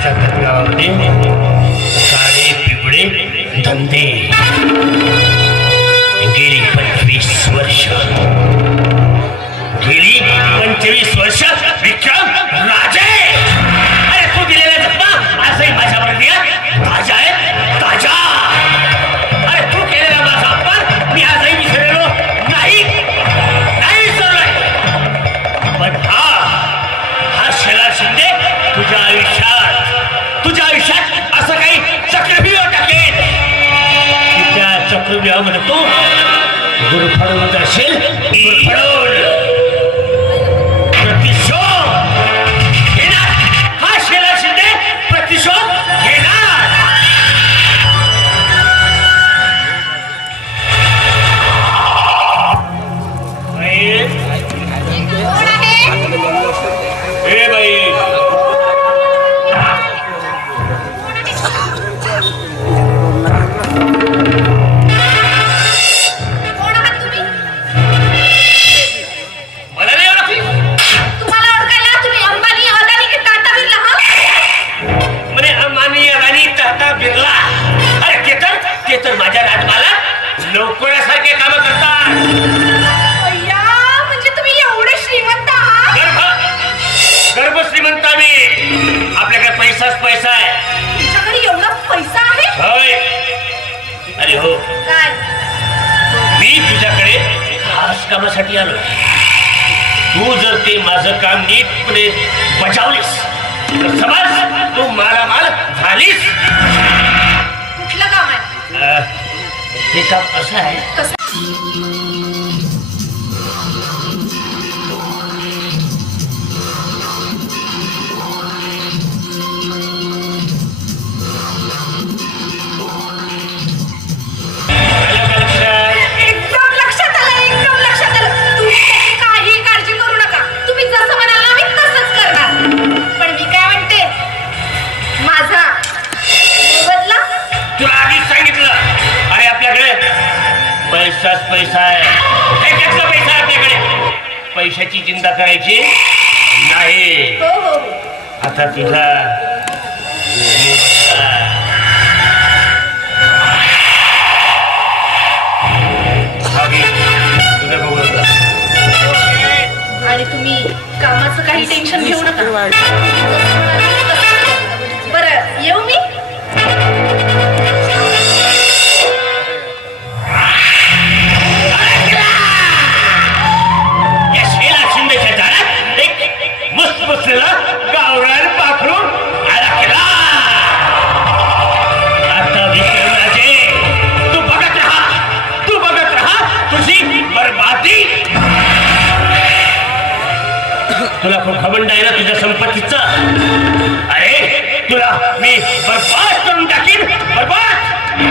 आणि आणि आपले चाकत তুমি আমার তো গুরু ফড়ন দাসের अरे हो. मी तुझ्याकडे खास कामासाठी आलो तू जर ते माझं काम नीटपणे बजावलीस तर समज तू मालामाल झालीस कुठलं काम आहे? ते काम असं आहे. पैसाच पैसा आहे? हे पैसा आहे आपल्याकडे? पैशाची चिंता करायची नाही. हो हो हो. आता तुझा. आणि तुम्ही कामाचं काही टेन्शन घेऊ नका. तुझी बरबादी. तुला खूप घमंड आहे ना तुझ्या संपत्तीचा? अरे तुला मी बरबाद करून टाकीन. बरबाद.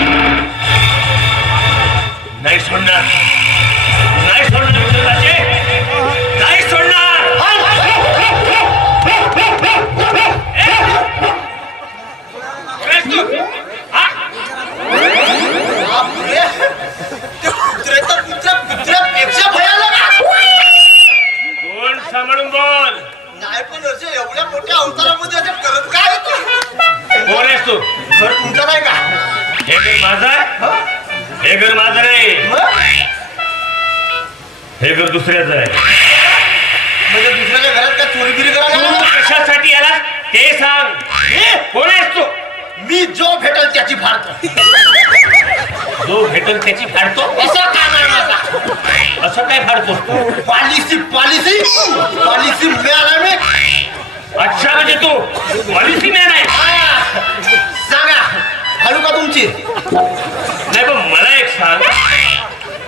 नाही सोडणार. नाही सोडणार हे घर दुसऱ्याचं आहे. म्हणजे दुसऱ्याच्या घरात काय चोरीगिरी तू करायला कशासाठी आला ते सांग? कोण आहेस तू? मी जो भेटल त्याची फाडतो जो भेटल त्याची फाडतो असा आहे माझा? असं काय फाडतो पॉलिसी पॉलिसी? पॉलिसी मिळाला मी? अच्छा म्हणजे तू पॉलिसी मॅन आहे? हा. सांगा फाडू का तुमची? नाही पण मला एक सांग.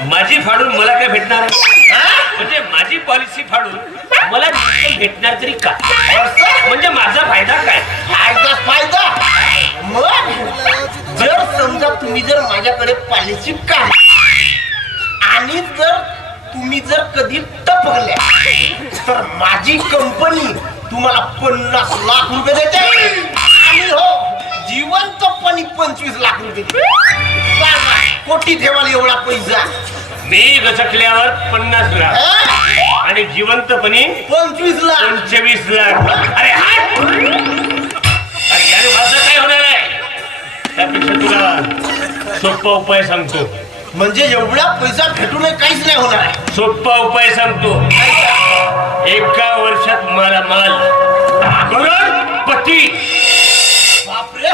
माझी फाडून मला काय भेटणार आहे? म्हणजे माझी पॉलिसी फाडून मला भेटणार तरी का? म्हणजे माझा फायदा काय? फायदा फायदा? मग? माझ्याकडे पॉलिसी काढली आणि जर तुम्ही जर कधी टपकल्या तर माझी कंपनी तुम्हाला पन्नास लाख रुपये देते. आणि हो जिवंतपणी पंचवीस लाख रुपये कोटी ठेवाल एवढा पैसा. मी गचकल्यावर पन्नास लाख? आणि जिवंतपणी पंचवीस लाख. पंचवीस लाख. अरे हात अरे यार माझं काय होणार आहे? त्यापेक्षा तुला सोपा उपाय सांगतो. म्हणजे एवढा पैसा भेटून काहीच नाही होणार. आहे. सोपा उपाय सांगतो. एका वर्षात मला माल. करोडपती! बापरे?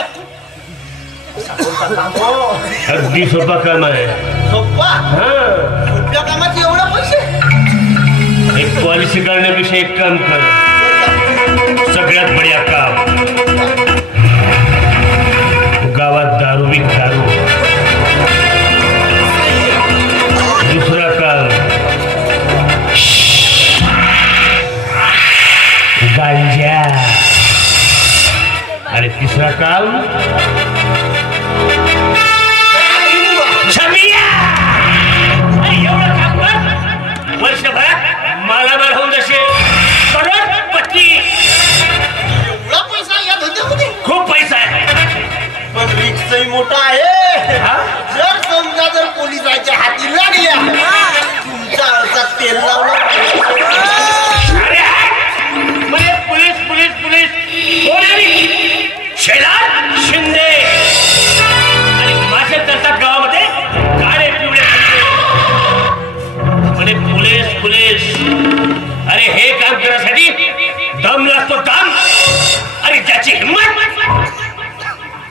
अगदी सोपा काम आहे. हा. सोप्या कामाचे एवढे पैसे? एक पॉलिसी करण्यापेक्षा एक काम कर. सगळ्यात बढिया काम. गावात दारू विक दारू दुसरा काम. गांजा. आणि तिसरा काम. कर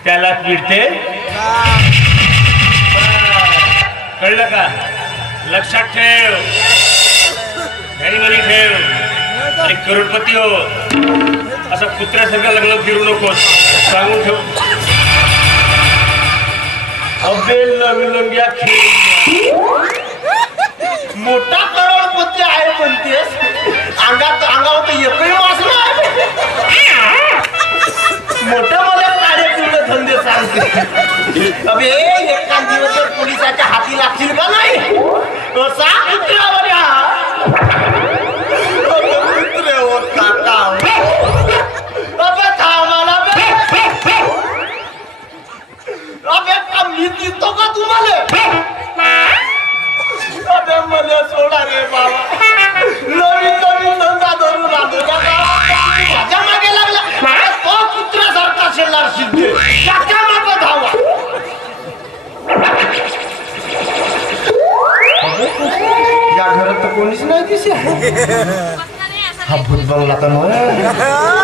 त्याला मिळते कळलं का? लक्षात ठेव. घरी ठेव. आणि करोडपती हो. असं कुत्र्यासारखं लग्न फिरू नको सांगून ठेव. अबे लंगलंग्या खेळ. मोठा करोडपती आहे म्हणतेस. अंगात अंगावर तर एकही वाचला या घरात तर कोणीच नाही